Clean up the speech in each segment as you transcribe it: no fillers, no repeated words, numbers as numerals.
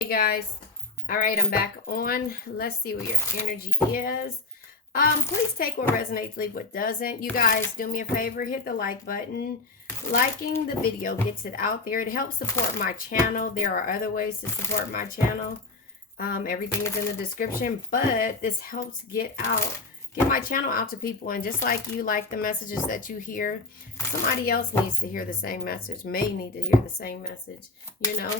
Hey guys, all right, I'm back on. Let's see what your energy is. Please take what resonates, leave what doesn't. You guys, do me a favor, hit the like button. Liking the video gets it out there. It helps support my channel. There are other ways to support my channel. Everything is in the description, but this helps get my channel out to people. And just like you like the messages that you hear, somebody else needs to hear the same message, may need to hear the same message,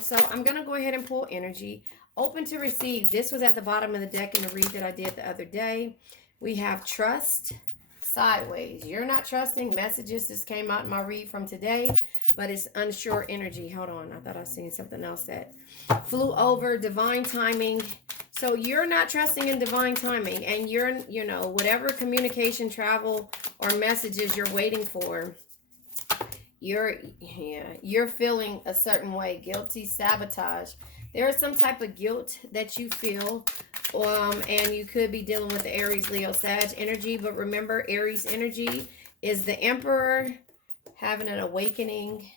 So I'm going to go ahead and pull energy. Open to receive. This was at the bottom of the deck in the read that I did the other day. We have trust sideways. You're not trusting messages. This came out in my read from today, but it's unsure energy. Hold on. I thought I seen something else that flew over. Divine timing. So you're not trusting in divine timing, and whatever communication, travel, or messages you're waiting for, you're feeling a certain way. Guilty, sabotage. There is some type of guilt that you feel, and you could be dealing with the Aries, Leo, Sag energy. But remember, Aries energy is the Emperor having an awakening.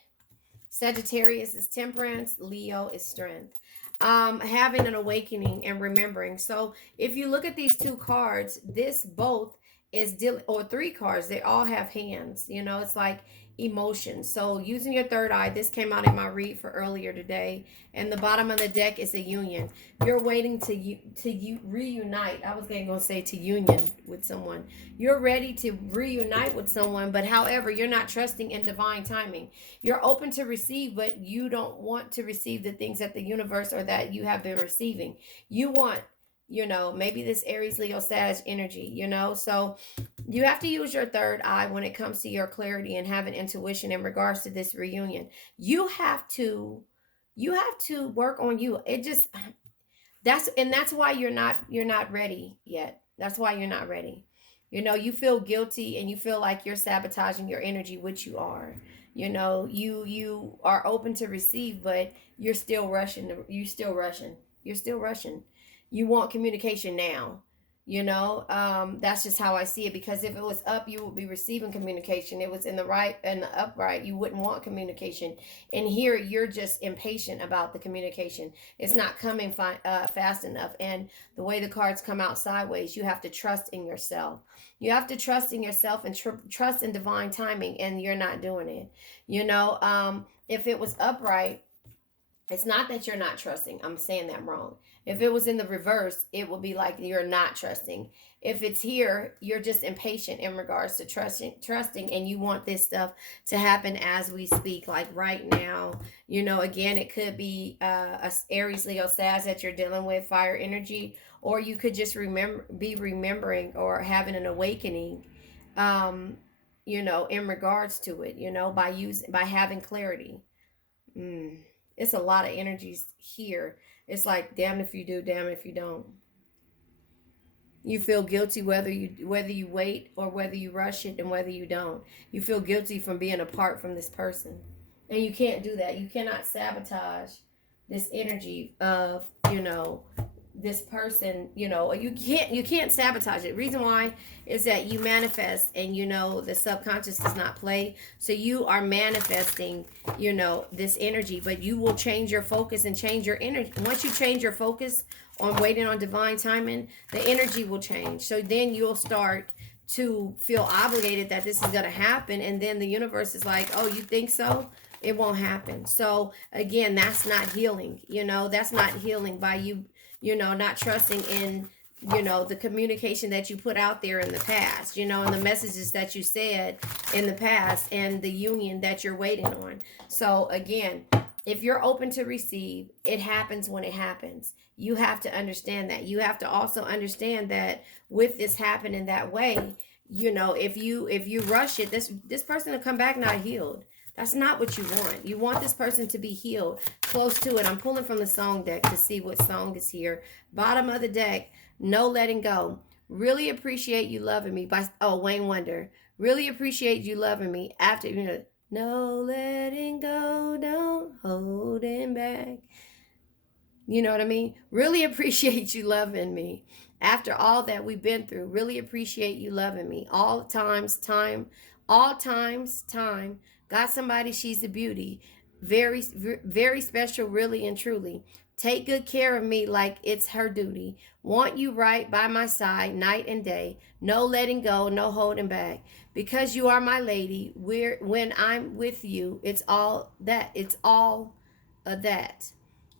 Sagittarius is temperance. Leo is strength. Having an awakening and remembering. So if you look at these two cards, this both is dealing, or three cards, they all have hands. It's like emotions. So using your third eye, this came out in my read for earlier today. And the bottom of the deck is a union. You're waiting to reunite. I was going to say to union with someone. You're ready to reunite with someone, but however, you're not trusting in divine timing. You're open to receive, but you don't want to receive the things that the universe or that you have been receiving. You want, maybe this Aries, Leo, Sag energy, so you have to use your third eye when it comes to your clarity and having intuition in regards to this reunion. You have to work on you. That's why you're not ready yet. That's why you're not ready. You feel guilty and you feel like you're sabotaging your energy, which you are. You are open to receive, but you're still rushing. You're still rushing. You want communication now. That's just how I see it, because if it was up, you would be receiving communication. It was in the right and the upright, you wouldn't want communication. And here you're just impatient about the communication. It's not coming fast enough. And the way the cards come out sideways, you have to trust in yourself. You have to trust in yourself and trust in divine timing, and you're not doing it. If it was upright, it's not that you're not trusting. I'm saying that wrong. If it was in the reverse, it would be like you're not trusting. If it's here, you're just impatient in regards to trusting, and you want this stuff to happen as we speak, like right now. Again, it could be a Aries, Leo, Sag that you're dealing with, fire energy, or you could just be remembering or having an awakening, in regards to it, by having clarity. It's a lot of energies here. It's like, damn if you do, damn if you don't. You feel guilty whether you wait or whether you rush it, and whether you don't. You feel guilty from being apart from this person. And you can't do that. You cannot sabotage this energy of, this person. You can't sabotage it. Reason why is that you manifest, and the subconscious does not play. So you are manifesting, this energy, but you will change your focus and change your energy. Once you change your focus on waiting on divine timing, the energy will change. So then you'll start to feel obligated that this is going to happen, and then the universe is like, oh, you think so? It won't happen. So again, that's not healing. That's not healing by you, not trusting in, the communication that you put out there in the past, and the messages that you said in the past, and the union that you're waiting on. So again, if you're open to receive, it happens when it happens. You have to understand that. You have to also understand that with this happening that way, if you rush it, this person will come back not healed. That's not what you want. You want this person to be healed, close to it. I'm pulling from the song deck to see what song is here. Bottom of the deck, No Letting Go. Really appreciate you loving me by Wayne Wonder. Really appreciate you loving me after, no letting go, don't hold him back. You know what I mean? Really appreciate you loving me after all that we've been through. Really appreciate you loving me. All times, time. Got somebody, she's a beauty. Very, very special, really and truly. Take good care of me like it's her duty. Want you right by my side night and day. No letting go, no holding back. Because you are my lady, when I'm with you, it's all that. It's all of that.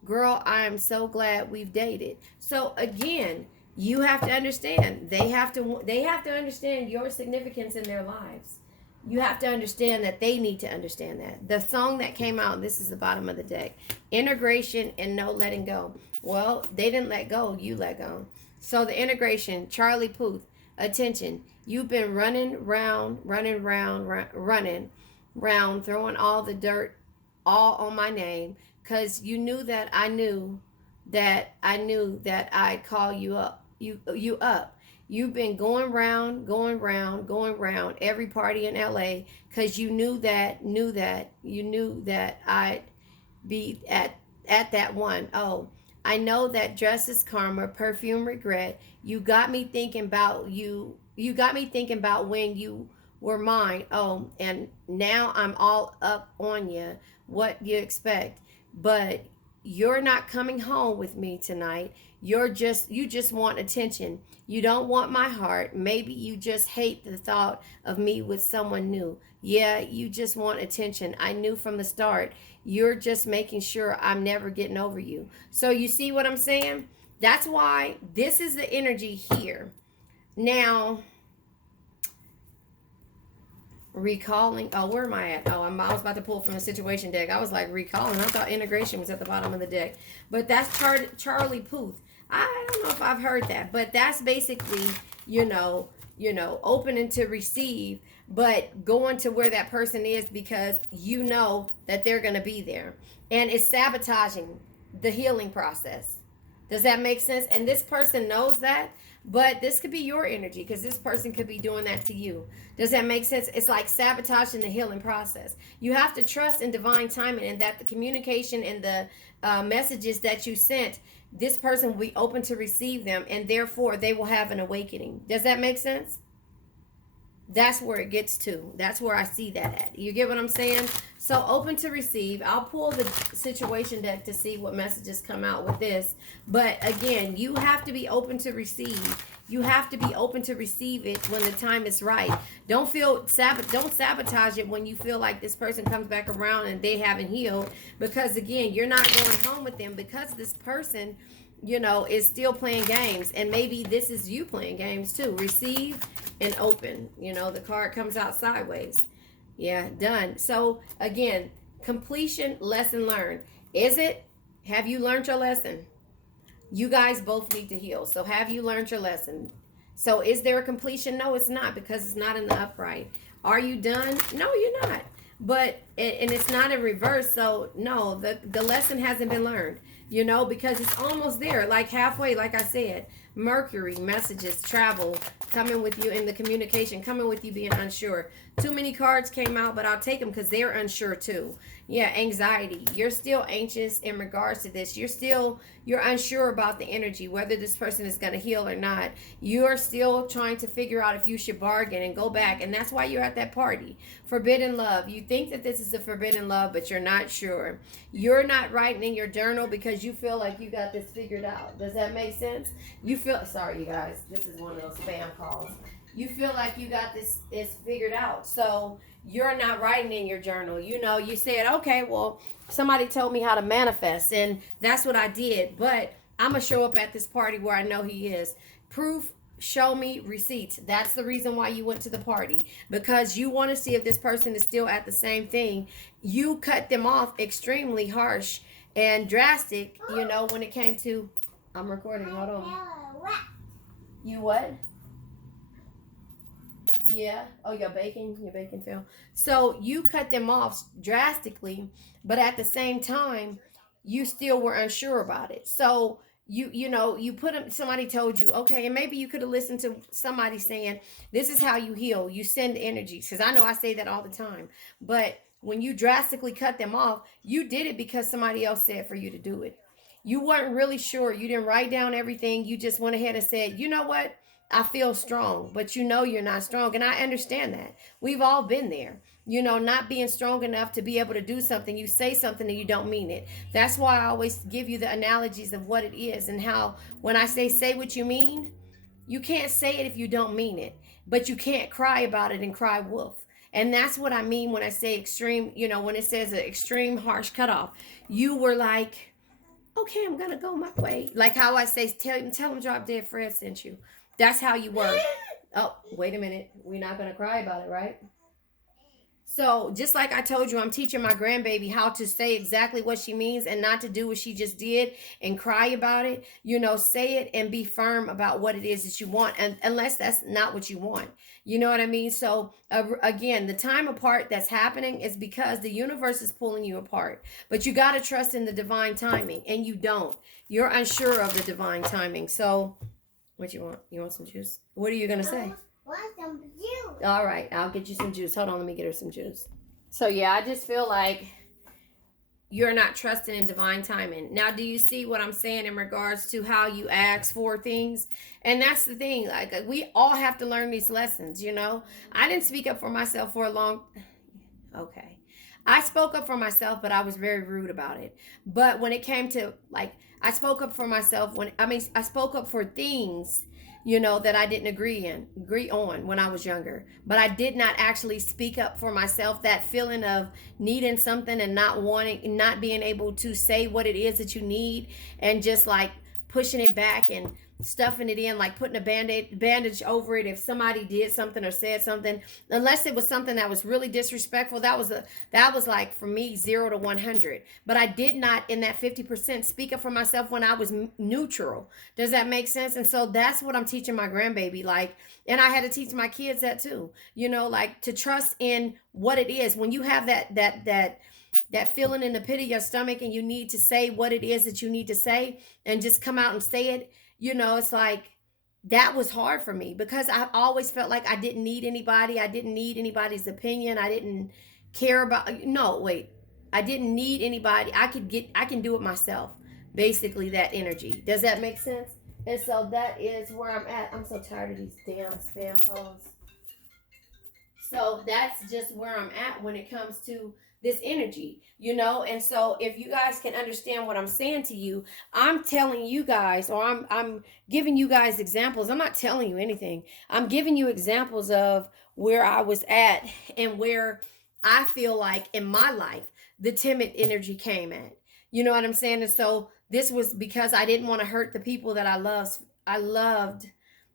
Girl, I am so glad we've dated. So again, you have to understand. They have to understand your significance in their lives. You have to understand that they need to understand that. The song that came out, this is the bottom of the deck. Integration and no letting go. Well, they didn't let go, you let go. So the integration, Charlie Puth, attention. You've been running round, running round, throwing all the dirt all on my name because you knew that I knew that I'd call you up. You up. You've been going round, going round every party in LA because you knew that I'd be at that one. Oh, I know that dress is karma, perfume regret. You got me thinking about you. You got me thinking about when you were mine. Oh, and now I'm all up on you. What you expect? But you're not coming home with me tonight. You just want attention. You don't want my heart. Maybe you just hate the thought of me with someone new. Yeah, you just want attention. I knew from the start. You're just making sure I'm never getting over you. So you see what I'm saying? That's why this is the energy here. Now, recalling. Oh, where am I at? Oh, I was about to pull from the situation deck. I was like recalling. I thought integration was at the bottom of the deck. But that's Charlie Puth. I don't know if I've heard that, but that's basically, opening to receive, but going to where that person is because you know that they're going to be there. And it's sabotaging the healing process. Does that make sense? And this person knows that, but this could be your energy because this person could be doing that to you. Does that make sense? It's like sabotaging the healing process. You have to trust in divine timing and that the communication and the messages that you sent, this person will be open to receive them and therefore they will have an awakening. Does that make sense? That's where it gets to. That's where I see that at. You get what I'm saying? So open to receive. I'll pull the situation deck to see what messages come out with this. But again, you have to be open to receive. You have to be open to receive it when the time is right. Don't sabotage it when you feel like this person comes back around and they haven't healed. Because again, you're not going home with them because this person, is still playing games. And maybe this is you playing games too. Receive and open. The card comes out sideways. Yeah, done. So again, completion, lesson learned. Is it? Have you learned your lesson? You guys both need to heal. So have you learned your lesson? So is there a completion? No, it's not because it's not in the upright. Are you done? No, you're not. But and it's not in reverse. So no, the lesson hasn't been learned. Because it's almost there, like halfway, like I said. Mercury, messages, travel, coming with you in the communication, coming with you being unsure. Too many cards came out, but I'll take them because they're unsure too. Yeah, anxiety. You're still anxious in regards to this. You're unsure about the energy, whether this person is going to heal or not. You're still trying to figure out if you should bargain and go back. And that's why you're at that party. Forbidden love. You think that this is a forbidden love, but you're not sure. You're not writing in your journal because you feel like you got this figured out. Does that make sense? Sorry, you guys. This is one of those spam calls. You feel like you got this is figured out. So you're not writing in your journal. You said, okay, well, somebody told me how to manifest, and that's what I did. But I'm going to show up at this party where I know he is. Proof, show me receipts. That's the reason why you went to the party, because you want to see if this person is still at the same thing. You cut them off extremely harsh and drastic, when it came to, I'm recording, hold on. You what? Yeah. Oh, your bacon fell. So you cut them off drastically, but at the same time, you still were unsure about it. So you put them. Somebody told you, okay, and maybe you could have listened to somebody saying, "This is how you heal. You send energies." Because I know I say that all the time, but when you drastically cut them off, you did it because somebody else said for you to do it. You weren't really sure. You didn't write down everything. You just went ahead and said, you know what? I feel strong, but you're not strong. And I understand that. We've all been there. not being strong enough to be able to do something. You say something and you don't mean it. That's why I always give you the analogies of what it is, and how when I say what you mean, you can't say it if you don't mean it, but you can't cry about it and cry wolf. And that's what I mean when I say extreme, when it says an extreme harsh cutoff. You were like, okay, I'm gonna go my way. Like how I say, tell him Drop Dead Fred sent you. That's how you were. Oh, wait a minute. We're not gonna cry about it, right? So just like I told you, I'm teaching my grandbaby how to say exactly what she means and not to do what she just did and cry about it. Say it and be firm about what it is that you want, and unless that's not what you want. You know what I mean? So again, the time apart that's happening is because the universe is pulling you apart. But you got to trust in the divine timing, and you don't. You're unsure of the divine timing. So what you want? You want some juice? What are you gonna say? Want some juice. All right, I'll get you some juice. Hold on, let me get her some juice. So yeah, I just feel like you're not trusting in divine timing. Now, do you see what I'm saying in regards to how you ask for things? And that's the thing. Like, we all have to learn these lessons, I didn't speak up for myself for a long. Okay. I spoke up for myself, but I was very rude about it. But when it came to, like, I spoke up for myself I spoke up for things, that I didn't agree on when I was younger. But I did not actually speak up for myself. That feeling of needing something and not being able to say what it is that you need, and just like pushing it back and stuffing it in, like putting a bandage over it if somebody did something or said something, unless it was something that was really disrespectful. That was like, for me, 0 to 100. But I did not, in that 50%, speak up for myself when I was neutral. Does that make sense? And so that's what I'm teaching my grandbaby. Like, and I had to teach my kids that too, like to trust in what it is. When you have that feeling in the pit of your stomach and you need to say what it is that you need to say, and just come out and say it, it's like, that was hard for me because I always felt like I didn't need anybody. I didn't need anybody's opinion. I didn't care about, no, wait. I didn't need anybody. I can do it myself. Basically, that energy. Does that make sense? And so that is where I'm at. I'm so tired of these damn spam calls. So that's just where I'm at when it comes to this energy, and so if you guys can understand what I'm saying to you, I'm telling you guys, or I'm giving you guys examples. I'm not telling you anything. I'm giving you examples of where I was at and where I feel like in my life the timid energy came at. You know what I'm saying? And so this was because I didn't want to hurt the people that I loved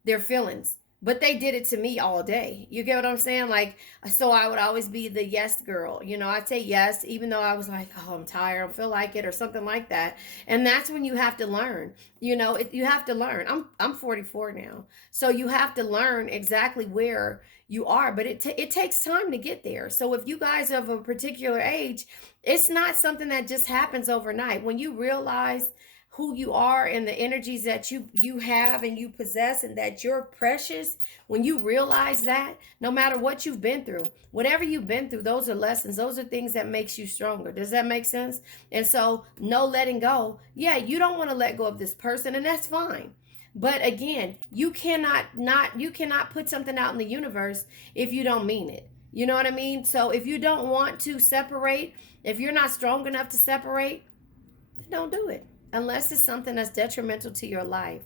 their feelings. But they did it to me all day. You get what I'm saying? Like, so I would always be the yes girl. I'd say yes, even though I was like, oh, I'm tired, I don't feel like it, or something like that. And that's when you have to learn. You have to learn. I'm 44 now. So you have to learn exactly where you are. But it takes time to get there. So if you guys are of a particular age, it's not something that just happens overnight. When you realize who you are and the energies that you have and you possess, and that you're precious, when you realize that, no matter what you've been through, whatever you've been through, those are lessons. Those are things that makes you stronger. Does that make sense? And so no letting go. Yeah, you don't want to let go of this person, and that's fine. But again, you cannot put something out in the universe if you don't mean it. You know what I mean? So if you don't want to separate, if you're not strong enough to separate, don't do it. Unless it's something that's detrimental to your life.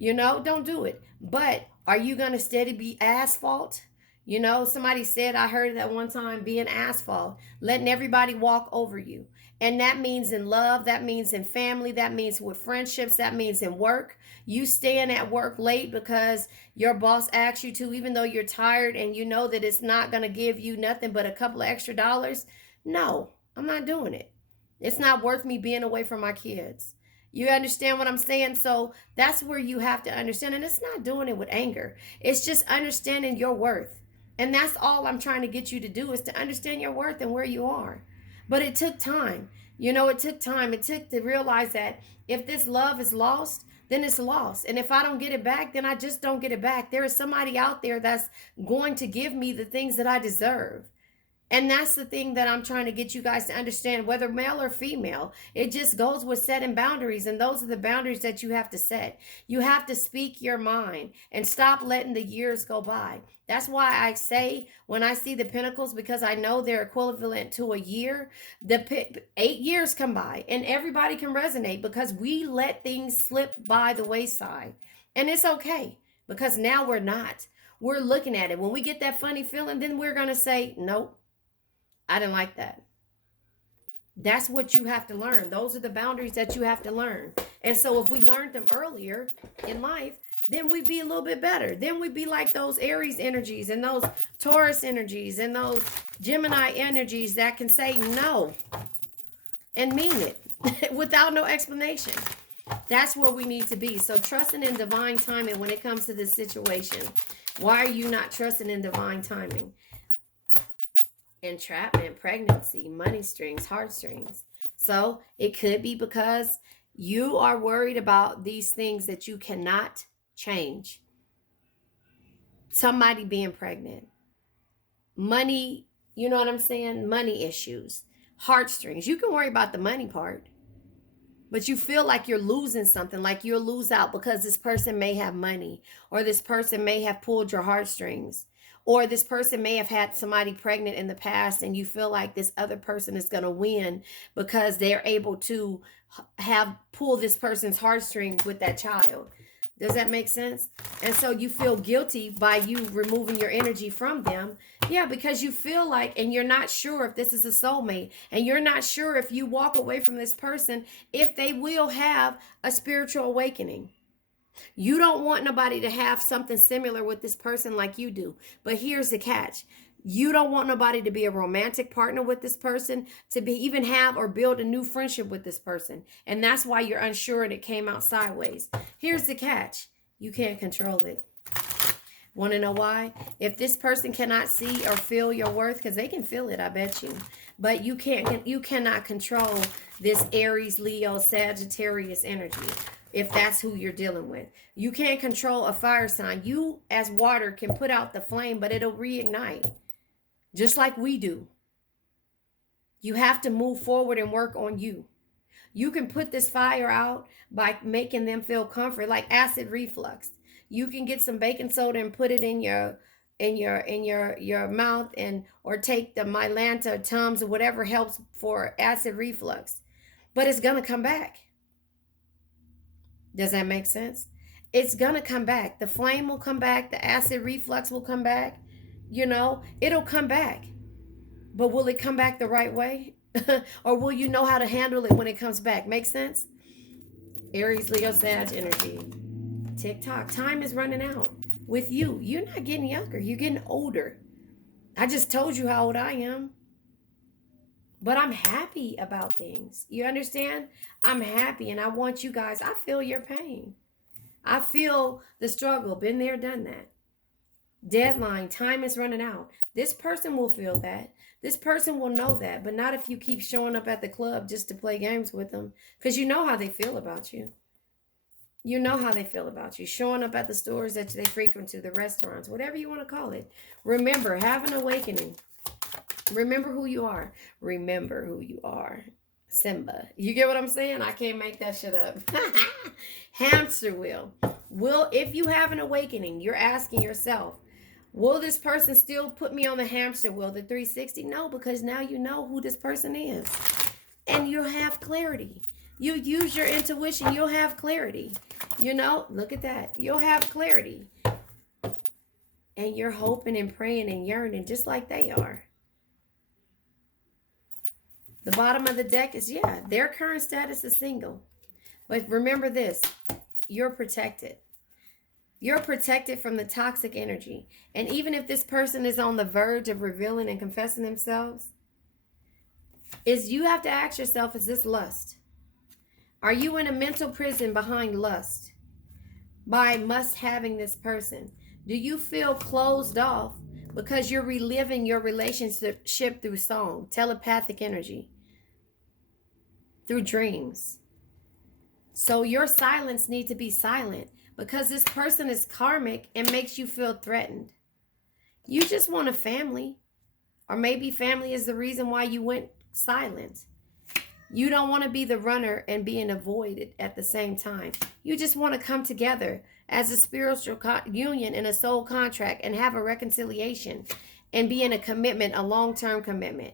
Don't do it. But are you going to steady be asphalt? Somebody said, I heard that one time, being asphalt, letting everybody walk over you. And that means in love, that means in family, that means with friendships, that means in work. You staying at work late because your boss asks you to, even though you're tired and you know that it's not going to give you nothing but a couple of extra dollars. No, I'm not doing it. It's not worth me being away from my kids. You understand what I'm saying? So that's where you have to understand. And it's not doing it with anger. It's just understanding your worth. And that's all I'm trying to get you to do, is to understand your worth and where you are. But it took time. It took time. It took to realize that if this love is lost, then it's lost. And if I don't get it back, then I just don't get it back. There is somebody out there that's going to give me the things that I deserve. And that's the thing that I'm trying to get you guys to understand, whether male or female. It just goes with setting boundaries. And those are the boundaries that you have to set. You have to speak your mind and stop letting the years go by. That's why I say when I see the pentacles, because I know they're equivalent to a year, 8 years come by and everybody can resonate because we let things slip by the wayside. And it's okay because now we're not. We're looking at it. When we get that funny feeling, then we're going to say, nope, I didn't like that. That's what you have to learn. Those are the boundaries that you have to learn. And so if we learned them earlier in life, then we'd be a little bit better. Then we'd be like those Aries energies and those Taurus energies and those Gemini energies that can say no and mean it without no explanation. That's where we need to be. So trusting in divine timing when it comes to this situation. Why are you not trusting in divine timing? Entrapment, pregnancy, money strings, heartstrings. So it could be because you are worried about these things that you cannot change. Somebody being pregnant, money, you know what I'm saying? Money issues, heartstrings. You can worry about the money part, but you feel like you're losing something, like you'll lose out because this person may have money, or this person may have pulled your heartstrings. Or this person may have had somebody pregnant in the past and you feel like this other person is going to win because they're able to pull this person's heartstrings with that child. Does that make sense? And so you feel guilty by you removing your energy from them. Yeah, because you feel like, and you're not sure if this is a soulmate, and you're not sure if you walk away from this person, if they will have a spiritual awakening. You don't want nobody to have something similar with this person like you do. But here's the catch. You don't want nobody to be a romantic partner with this person, to be even have or build a new friendship with this person. And that's why you're unsure and it came out sideways. Here's the catch. You can't control it. Want to know why? If this person cannot see or feel your worth, because they can feel it, I bet you. But you cannot control this Aries, Leo, Sagittarius energy. If that's who you're dealing with. You can't control a fire sign. You, as water, can put out the flame, but it'll reignite. Just like we do. You have to move forward and work on you. You can put this fire out by making them feel comfort, like acid reflux. You can get some baking soda and put it in your mouth, and or take the Mylanta or Tums or whatever helps for acid reflux. But it's gonna come back. Does that make sense? It's going to come back. The flame will come back. The acid reflux will come back. You know, it'll come back. But will it come back the right way? Or will you know how to handle it when it comes back? Make sense? Aries, Leo, Sag energy. TikTok. Time is running out with you. You're not getting younger. You're getting older. I just told you how old I am. But I'm happy about things. You understand? I'm happy, and I want you guys. I feel your pain. I feel the struggle. Been there, done that. Deadline. Time is running out. This person will feel that. This person will know that. But not if you keep showing up at the club just to play games with them. Because you know how they feel about you. You know how they feel about you. Showing up at the stores that they frequent to, the restaurants, whatever you want to call it. Remember, have an awakening. Remember who you are. Remember who you are. Simba. You get what I'm saying? I can't make that shit up. Hamster wheel. If you have an awakening, you're asking yourself, will this person still put me on the hamster wheel, the 360? No, because now you know who this person is. And you'll have clarity. You use your intuition, you'll have clarity. You know, look at that. You'll have clarity. And you're hoping and praying and yearning just like they are. The bottom of the deck is, yeah, their current status is single. But remember this, you're protected. You're protected from the toxic energy. And even if this person is on the verge of revealing and confessing themselves, you have to ask yourself, is this lust? Are you in a mental prison behind lust? By must having this person? Do you feel closed off because you're reliving your relationship through song, telepathic energy, through dreams? So your silence needs to be silent because this person is karmic and makes you feel threatened. You just want a family. Or maybe family is the reason why you went silent. You don't want to be the runner and being avoided at the same time. You just want to come together as a spiritual union and a soul contract and have a reconciliation and be in a commitment, a long-term commitment.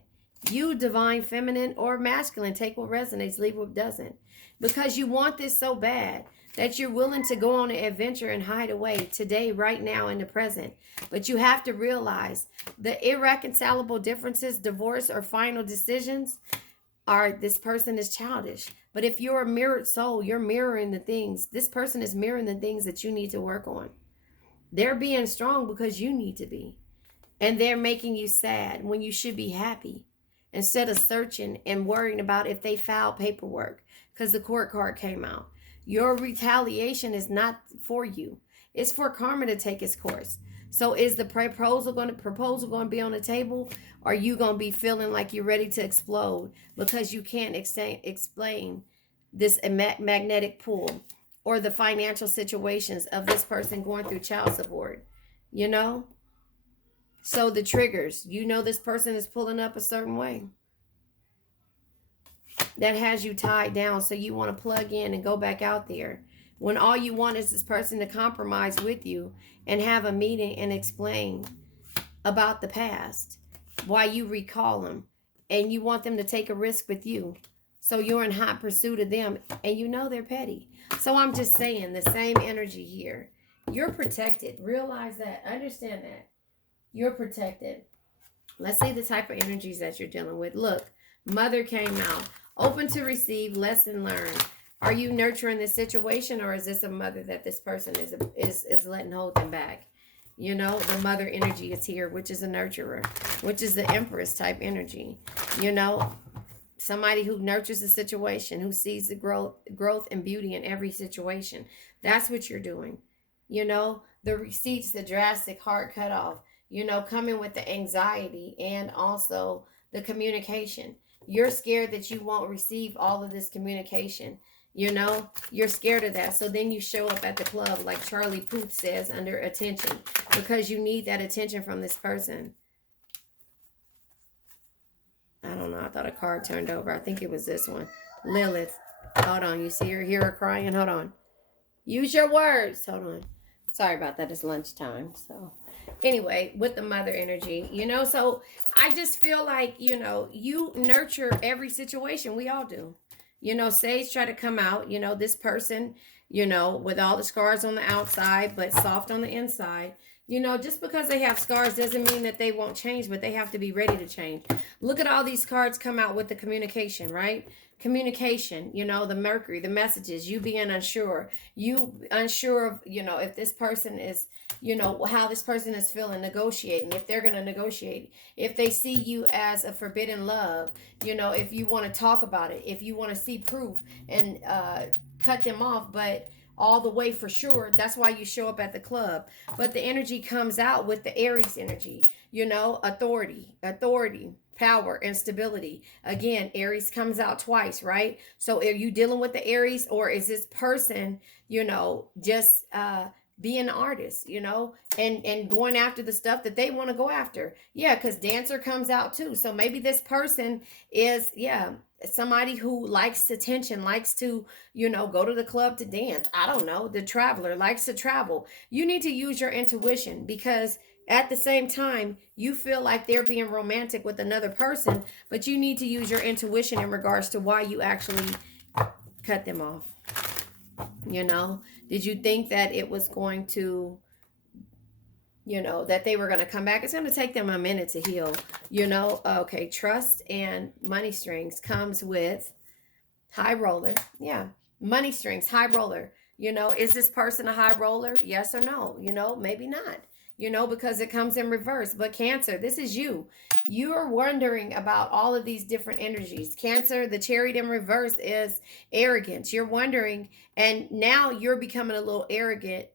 You, divine feminine or masculine, take what resonates, leave what doesn't. Because you want this so bad that you're willing to go on an adventure and hide away today, right now, in the present. But you have to realize the irreconcilable differences, divorce, or final decisions are this person is childish. But if you're a mirrored soul, you're mirroring the things. This person is mirroring the things that you need to work on. They're being strong because you need to be. And they're making you sad when you should be happy. Instead of searching and worrying about if they filed paperwork because the court card came out. Your retaliation is not for you. It's for karma to take its course. So is the proposal going to be on the table? Or are you going to be feeling like you're ready to explode because you can't explain this magnetic pull or the financial situations of this person going through child support? You know? So the triggers, you know this person is pulling up a certain way that has you tied down, so you want to plug in and go back out there when all you want is this person to compromise with you and have a meeting and explain about the past, why you recall them, and you want them to take a risk with you. So you're in hot pursuit of them, and you know they're petty. So I'm just saying, the same energy here. You're protected. Realize that. Understand that. You're protected. Let's see the type of energies that you're dealing with. Look, mother came out. Open to receive, lesson learned. Are you nurturing this situation, or is this a mother that this person is letting hold them back? You know, the mother energy is here, which is a nurturer, which is the empress type energy. You know, somebody who nurtures the situation, who sees the growth and beauty in every situation. That's what you're doing. You know, the receipts, the drastic hard cutoff, you know, coming with the anxiety and also the communication. You're scared that you won't receive all of this communication. You know, you're scared of that. So then you show up at the club, like Charlie Puth says, under attention, because you need that attention from this person. I don't know. I thought a card turned over. I think it was this one. Lilith. Hold on. You see her, hear her crying? Hold on. Use your words. Hold on. Sorry about that. It's lunchtime. So anyway, with the mother energy, you know, so I just feel like, you know, you nurture every situation. We all do. You know, Sage try to come out, you know, this person, you know, with all the scars on the outside, but soft on the inside. You know, just because they have scars doesn't mean that they won't change, but they have to be ready to change. Look at all these cards come out with the communication, right? Communication, you know, the Mercury, the messages, you being unsure. You unsure of, you know, if this person is, you know, how this person is feeling, negotiating, if they're going to negotiate, if they see you as a forbidden love, you know, if you want to talk about it, if you want to see proof and cut them off, but all the way for sure. That's why you show up at the club. But the energy comes out with the Aries energy, you know, authority, power, and stability. Again, Aries comes out twice, right? So are you dealing with the Aries, or is this person, you know, just being an artist, you know, and going after the stuff that they want to go after? Yeah, because Dancer comes out too. So maybe this person is, yeah, somebody who likes attention, likes to, you know, go to the club to dance. I don't know. The traveler likes to travel. You need to use your intuition, because at the same time, you feel like they're being romantic with another person, but you need to use your intuition in regards to why you actually cut them off. You know, did you think that it was going to, you know, that they were going to come back? It's going to take them a minute to heal, you know. Okay, trust and money strings comes with high roller. Yeah, money strings, high roller. You know, is this person a high roller? Yes or no? You know, maybe not. You know, because it comes in reverse. But Cancer, this is you. You're wondering about all of these different energies. Cancer, the chariot in reverse is arrogance. You're wondering, and now you're becoming a little arrogant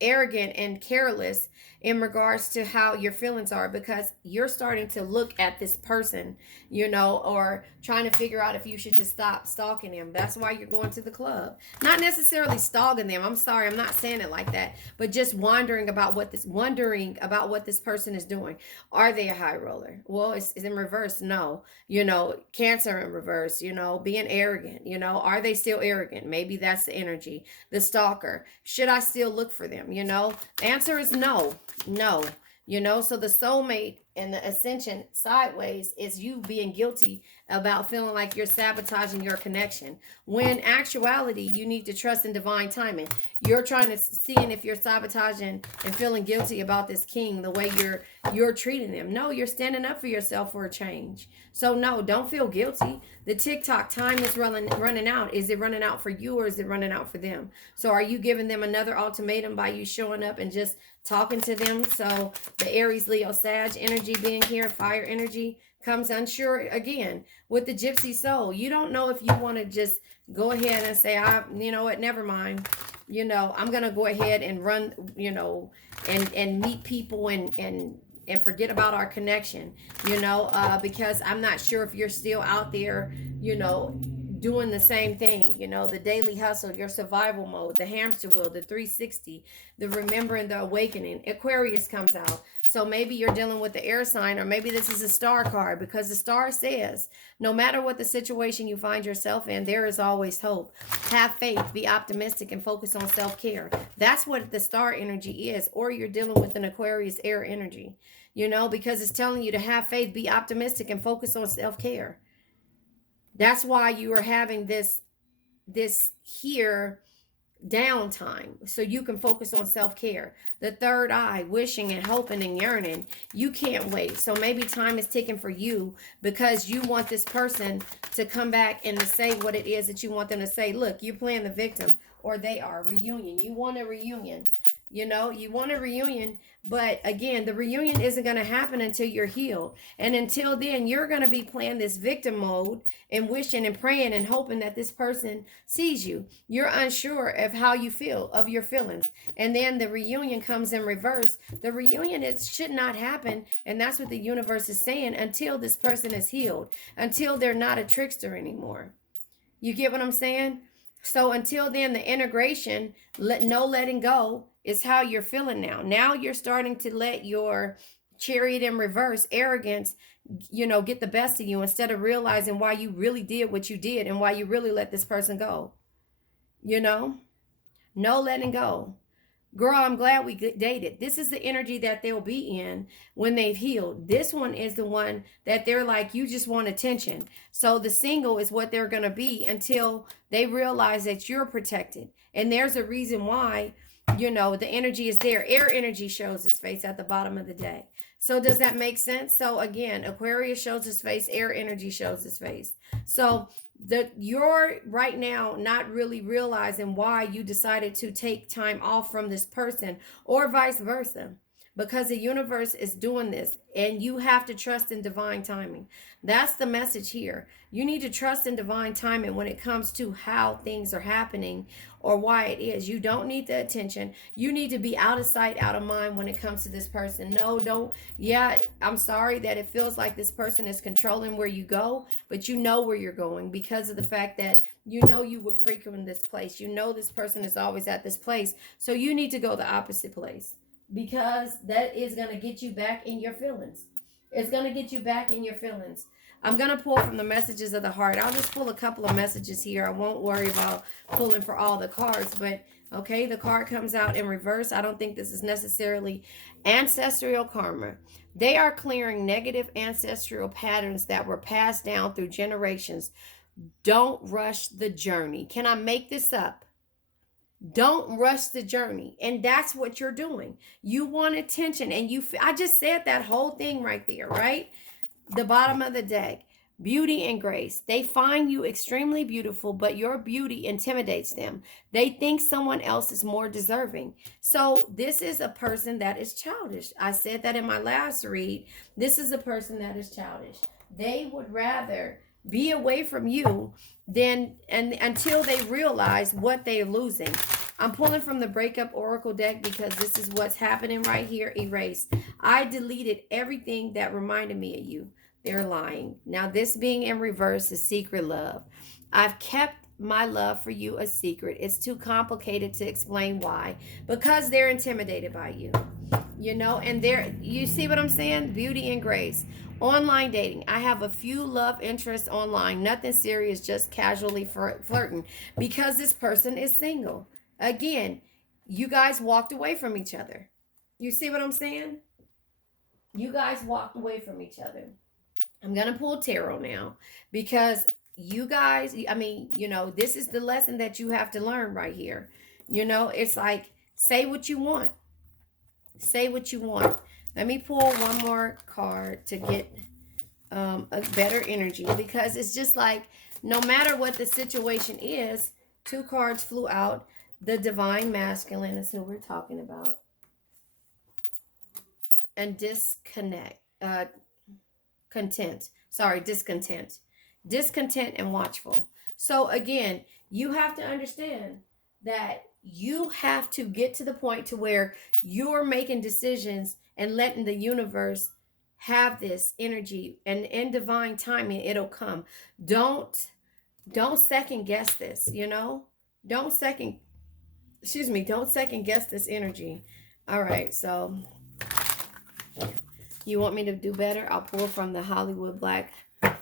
and careless in regards to how your feelings are, because you're starting to look at this person, or trying to figure out if you should just stop stalking them. That's why you're going to the club. Not necessarily stalking them. I'm sorry, I'm not saying it like that, but just wondering about what this person is doing. Are they a high roller? Well, it's in reverse. No. Cancer in reverse, being arrogant, are they still arrogant? Maybe that's the energy. The stalker. Should I still look for them? The answer is no. No. So the soulmate and the ascension sideways is you being guilty about feeling like you're sabotaging your connection. When actuality, you need to trust in divine timing. You're trying to seeing if you're sabotaging and feeling guilty about this king, the way you're treating them. No, you're standing up for yourself for a change. So no, don't feel guilty. The TikTok time is running out. Is it running out for you, or is it running out for them? So are you giving them another ultimatum by you showing up and just talking to them? So the Aries, Leo, Sag energy being here, fire energy, comes unsure again with the gypsy soul. You don't know if you want to just go ahead and say, you know what, never mind. I'm going to go ahead and run, and meet people and forget about our connection, because I'm not sure if you're still out there, doing the same thing, the daily hustle, your survival mode, the hamster wheel, the 360, the remembering, the awakening. Aquarius comes out. So maybe you're dealing with the air sign, or maybe this is a star card, because the star says, no matter what the situation you find yourself in, there is always hope. Have faith, be optimistic, and focus on self-care. That's what the star energy is. Or you're dealing with an Aquarius air energy, because it's telling you to have faith, be optimistic, and focus on self-care. That's why you are having this here downtime, so you can focus on self-care. The third eye, wishing and hoping and yearning. You can't wait. So maybe time is ticking for you, because you want this person to come back and to say what it is that you want them to say. Look, you're playing the victim, or they are. Reunion. You want a reunion. You want a reunion, but again, the reunion isn't going to happen until you're healed. And until then, you're going to be playing this victim mode and wishing and praying and hoping that this person sees you. You're unsure of how you feel, of your feelings. And then the reunion comes in reverse. The reunion should not happen. And that's what the universe is saying, until this person is healed, until they're not a trickster anymore. You get what I'm saying? So until then, the integration, no letting go, is how you're feeling now. Now you're starting to let your chariot in reverse, arrogance, get the best of you, instead of realizing why you really did what you did and why you really let this person go. No letting go. Girl, I'm glad we dated. This is the energy that they'll be in when they've healed. This one is the one that they're like, you just want attention. So the single is what they're going to be until they realize that you're protected. And there's a reason why, the energy is there. Air energy shows its face at the bottom of the day. So does that make sense? So again, Aquarius shows its face, air energy shows its face. So you're right now not really realizing why you decided to take time off from this person, or vice versa, because the universe is doing this, and you have to trust in divine timing. That's the message here. You need to trust in divine timing when it comes to how things are happening, or why it is. You don't need the attention. You need to be out of sight, out of mind when it comes to this person. No, don't. Yeah, I'm sorry that it feels like this person is controlling where you go, but you know where you're going, because of the fact that you would frequent this place. This person is always at this place. So you need to go the opposite place, because that is going to get you back in your feelings. It's going to get you back in your feelings. I'm going to pull from the messages of the heart. I'll just pull a couple of messages here. I won't worry about pulling for all the cards, but okay, the card comes out in reverse. I don't think this is necessarily ancestral karma. They are clearing negative ancestral patterns that were passed down through generations. Don't rush the journey. Can I make this up? Don't rush the journey. And that's what you're doing. You want attention, and I just said that whole thing right there, right? The bottom of the deck. Beauty and grace. They find you extremely beautiful, but your beauty intimidates them. They think someone else is more deserving. So this is a person that is childish. I said that in my last read. This is a person that is childish. They would rather be away from you than until they realize what they're losing. I'm pulling from the breakup oracle deck because this is what's happening right here. Erase. I deleted everything that reminded me of you. They're lying. Now, this being in reverse is secret love. I've kept my love for you a secret. It's too complicated to explain why. Because they're intimidated by you. You know, and there, you see what I'm saying? Beauty and grace. Online dating. I have a few love interests online. Nothing serious, just casually flirting. Because this person is single. Again, you guys walked away from each other. You see what I'm saying? You guys walked away from each other. I'm going to pull tarot now because you guys, I mean, you know, this is the lesson that you have to learn right here. You know, it's like, say what you want. Say what you want. Let me pull one more card to get a better energy because it's just like, no matter what the situation is, two cards flew out. The divine masculine is who we're talking about. And discontent. Discontent and watchful. So again, you have to understand that you have to get to the point to where you're making decisions and letting the universe have this energy, and in divine timing it'll come. Don't second guess this, you know? Don't second guess this energy. All right, so you want me to do better? I'll pull from the Hollywood Black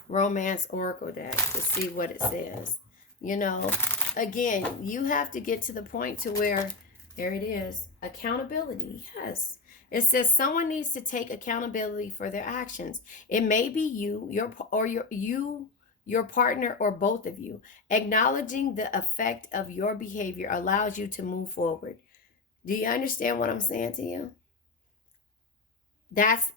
Romance Oracle deck to see what it says. You know, again, you have to get to the point to where, there it is, accountability. Yes. It says someone needs to take accountability for their actions. It may be you, your partner, or both of you. Acknowledging the effect of your behavior allows you to move forward. Do you understand what I'm saying to you? That's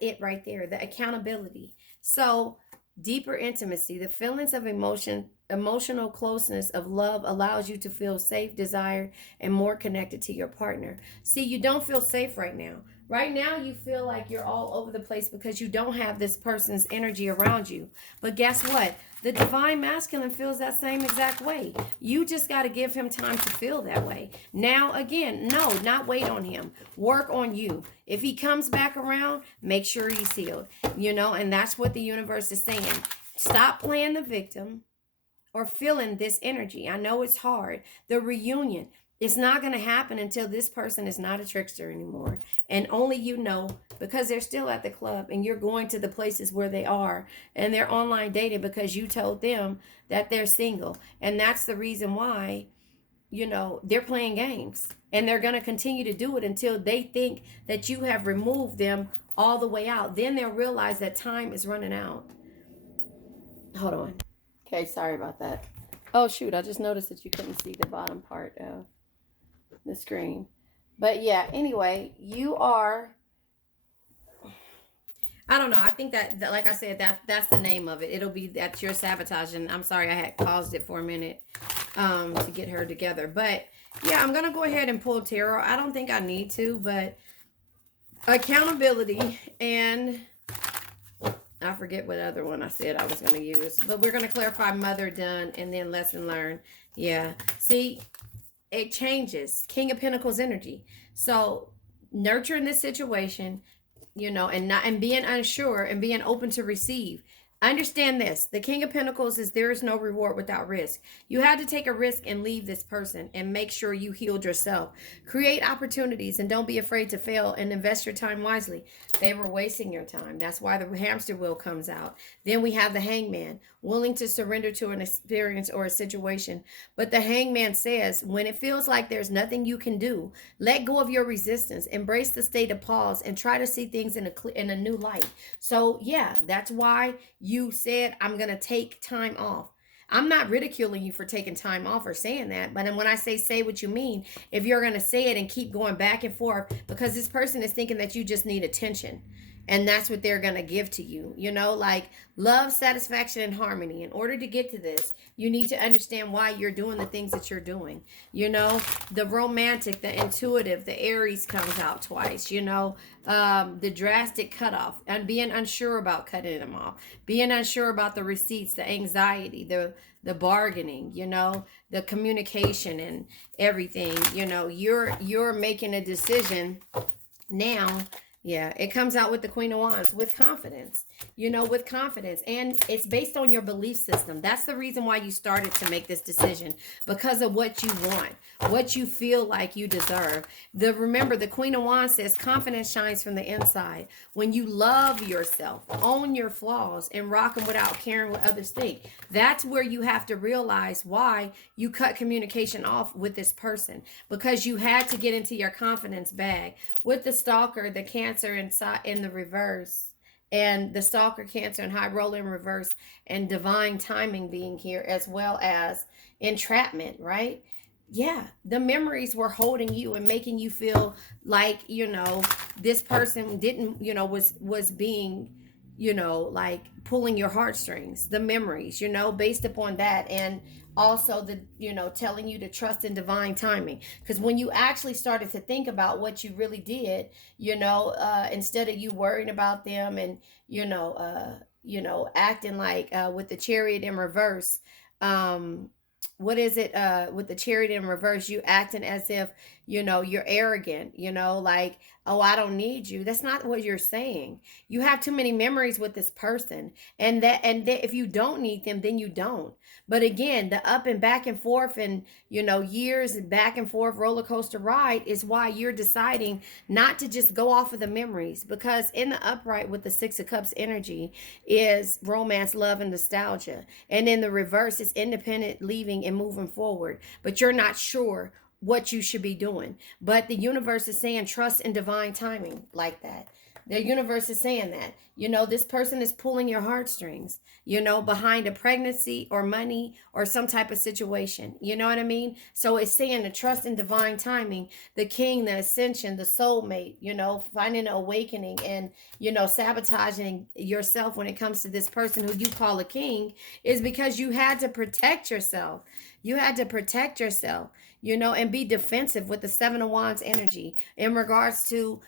it right there, the accountability. So deeper intimacy, the feelings of emotional closeness of love allows you to feel safe, desired, and more connected to your partner. See, you don't feel safe right now. Right now, you feel like you're all over the place because you don't have this person's energy around you. But guess what? The divine masculine feels that same exact way. You just got to give him time to feel that way. Now, again, no, not wait on him. Work on you. If he comes back around, make sure he's healed. You know, and that's what the universe is saying. Stop playing the victim or feeling this energy. I know it's hard. The reunion. It's not going to happen until this person is not a trickster anymore. And only you know, because they're still at the club and you're going to the places where they are, and they're online dating because you told them that they're single. And that's the reason why, you know, they're playing games. And they're going to continue to do it until they think that you have removed them all the way out. Then they'll realize that time is running out. Hold on. Okay, sorry about that. Oh, shoot, I just noticed that you couldn't see the bottom part of the screen. But yeah, anyway, you are, I don't know, I think that like I said, that's the name of it. That's your sabotage. And I'm sorry I had paused it for a minute to get her together. But yeah, I'm gonna go ahead and pull tarot. I don't think I need to, but accountability, and I forget what other one I said I was going to use. But we're going to clarify mother done and then lesson learned. Yeah. See, it changes. King of Pentacles energy. So nurturing this situation, you know, and being unsure and being open to receive. Understand this. The King of Pentacles is there is no reward without risk. You had to take a risk and leave this person and make sure you healed yourself. Create opportunities and don't be afraid to fail and invest your time wisely. They were wasting your time. That's why the hamster wheel comes out. Then we have the hangman, willing to surrender to an experience or a situation. But the hangman says, when it feels like there's nothing you can do, let go of your resistance, embrace the state of pause, and try to see things in a new light. So yeah, that's why you said, I'm going to take time off. I'm not ridiculing you for taking time off or saying that. But when I say what you mean, if you're going to say it and keep going back and forth, because this person is thinking that you just need attention. And that's what they're going to give to you, like love, satisfaction, and harmony. In order to get to this, you need to understand why you're doing the things that you're doing. The romantic, the intuitive, the Aries comes out twice. The drastic cutoff and being unsure about cutting them off, being unsure about the receipts, the anxiety, the bargaining, the communication and everything. You're making a decision now. Yeah, it comes out with the Queen of Wands with confidence, with confidence. And it's based on your belief system. That's the reason why you started to make this decision, because of what you want, what you feel like you deserve. Remember, the Queen of Wands says confidence shines from the inside. When you love yourself, own your flaws, and rock them without caring what others think, that's where you have to realize why you cut communication off with this person, because you had to get into your confidence bag. With the stalker, the Cancer inside in the reverse, and the stalker, Cancer, and high roller in reverse, and divine timing being here, as well as entrapment, right? Yeah, the memories were holding you and making you feel like, this person didn't, was being, like pulling your heartstrings, the memories, based upon that. And also the, telling you to trust in divine timing. Because when you actually started to think about what you really did, instead of you worrying about them and, acting like, with the Chariot in reverse, what is it, with the Chariot in reverse, you acting as if, you're arrogant, like, oh, I don't need you. That's not what you're saying. You have too many memories with this person, and that if you don't need them, then you don't. But again, the up and back and forth, and years back and forth roller coaster ride is why you're deciding not to just go off of the memories. Because in the upright with the Six of Cups energy is romance, love, and nostalgia, and in the reverse is independent, leaving and moving forward. But you're not sure what you should be doing. But the universe is saying trust in divine timing, like that. The universe is saying that, this person is pulling your heartstrings, behind a pregnancy or money or some type of situation. You know what I mean? So it's saying to trust in divine timing, the king, the ascension, the soulmate, finding an awakening, and, sabotaging yourself when it comes to this person who you call a king is because you had to protect yourself. You had to protect yourself, and be defensive with the Seven of Wands energy in regards to,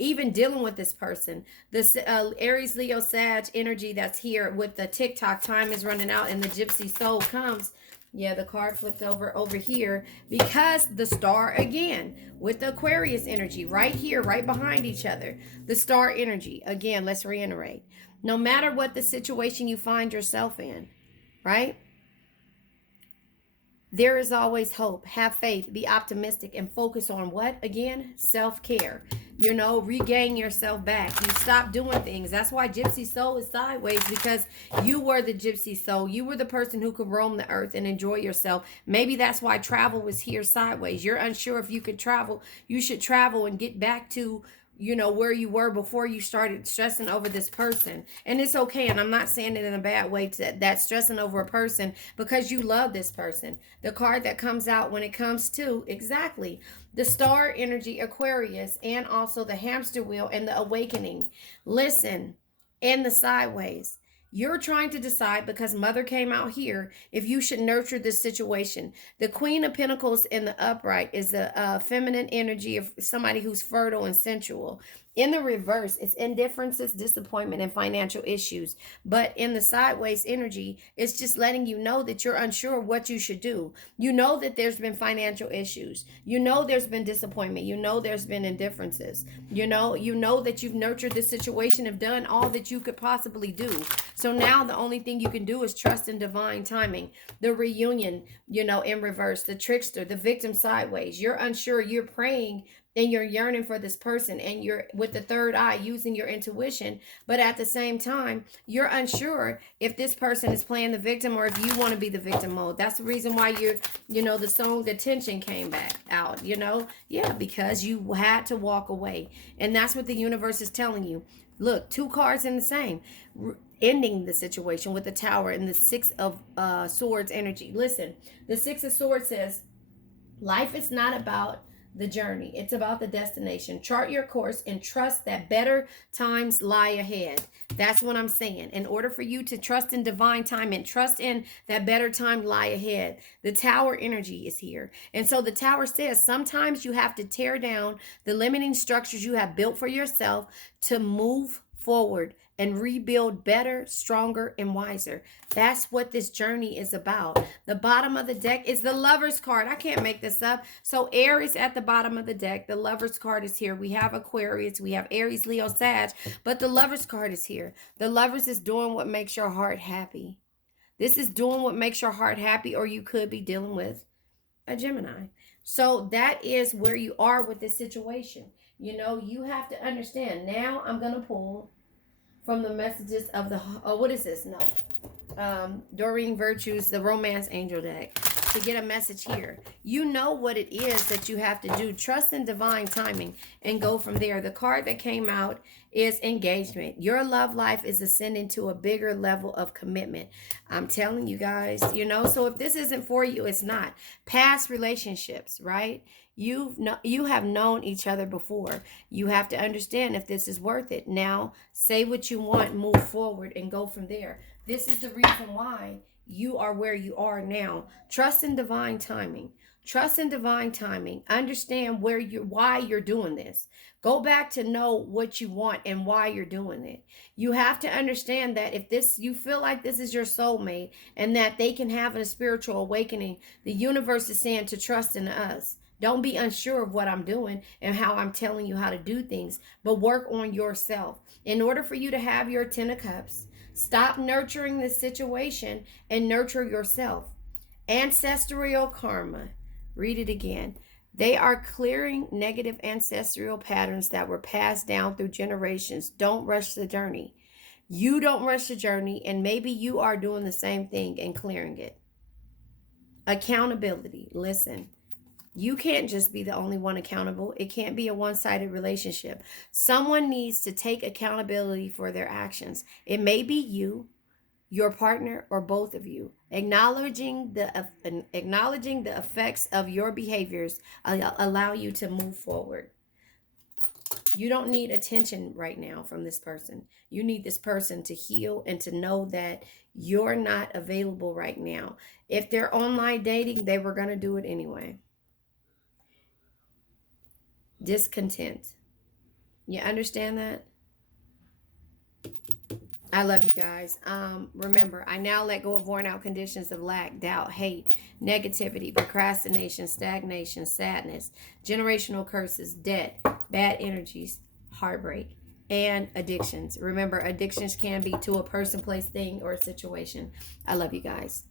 even dealing with this person. This Aries, Leo, Sag energy that's here with the TikTok time is running out, and the Gypsy Soul comes. Yeah, the card flipped over here because the star again with the Aquarius energy right here, right behind each other. The star energy again. Let's reiterate. No matter what the situation you find yourself in, right? There is always hope. Have faith, be optimistic, and focus on what? Again, self-care. Regain yourself back. You stop doing things. That's why Gypsy Soul is sideways, because you were the Gypsy Soul. You were the person who could roam the earth and enjoy yourself. Maybe that's why travel was here sideways. You're unsure if you could travel. You should travel and get back to, where you were before you started stressing over this person. And it's okay. And I'm not saying it in a bad way, that stressing over a person, because you love this person. The card that comes out when it comes to exactly the star energy, Aquarius, and also the hamster wheel and the awakening. Listen, and the sideways. You're trying to decide, because mother came out here, if you should nurture this situation. The Queen of Pentacles in the upright is the feminine energy of somebody who's fertile and sensual. In the reverse, it's indifferences, disappointment, and financial issues. But in the sideways energy, it's just letting you know that you're unsure what you should do. You know that there's been financial issues. You know there's been disappointment. You know there's been indifferences. You know that you've nurtured this situation, have done all that you could possibly do. So now the only thing you can do is trust in divine timing. The reunion, in reverse, the trickster, the victim sideways. You're unsure. You're praying and you're yearning for this person, and you're with the third eye using your intuition, but at the same time you're unsure if this person is playing the victim or if you want to be the victim mode. That's the reason why you're, the song, the tension came back out, yeah, because you had to walk away. And that's what the universe is telling you. Look, two cards in the same, ending the situation with the Tower and the Six of Swords energy. Listen, the Six of Swords says life is not about the journey. It's about the destination. Chart your course and trust that better times lie ahead. That's what I'm saying. In order for you to trust in divine time and trust in that better time lie ahead, the tower energy is here. And so the tower says sometimes you have to tear down the limiting structures you have built for yourself to move forward and rebuild better, stronger, and wiser. That's what this journey is about. The bottom of the deck is the Lover's card. I can't make this up. So Air is at the bottom of the deck. The Lover's card is here. We have Aquarius. We have Aries, Leo, Sag. But the Lover's card is here. The Lovers is doing what makes your heart happy. This is doing what makes your heart happy, or you could be dealing with a Gemini. So that is where you are with this situation. You know, you have to understand. Now I'm going to pull from the messages of the, oh, what is this? No. Doreen Virtues, the Romance Angel deck, to get a message here. You know what it is that you have to do. Trust in divine timing and go from there. The card that came out is engagement. Your love life is ascending to a bigger level of commitment. I'm telling you guys, you know, so if this isn't for you, it's not. Past relationships, right? You have known each other before. You have to understand if this is worth it. Now, say what you want, move forward, and go from there. This is the reason why you are where you are now. Trust in divine timing. Trust in divine timing. Understand why you're doing this. Go back to know what you want and why you're doing it. You have to understand that if you feel like this is your soulmate and that they can have a spiritual awakening, the universe is saying to trust in us. Don't be unsure of what I'm doing and how I'm telling you how to do things, but work on yourself. In order for you to have your 10 of Cups, stop nurturing this situation and nurture yourself. Ancestral karma. Read it again. They are clearing negative ancestral patterns that were passed down through generations. Don't rush the journey. You don't rush the journey, and maybe you are doing the same thing and clearing it. Accountability. Listen. You can't just be the only one accountable. It can't be a one-sided relationship. Someone needs to take accountability for their actions. It may be you, your partner, or both of you. Acknowledging the effects of your behaviors allow you to move forward. You don't need attention right now from this person. You need this person to heal and to know that you're not available right now. If they're online dating, they were going to do it anyway. Discontent. You understand that? I love you guys. Remember, I now let go of worn out conditions of lack, doubt, hate, negativity, procrastination, stagnation, sadness, generational curses, debt, bad energies, heartbreak, and addictions. Remember, addictions can be to a person, place, thing, or a situation. I love you guys.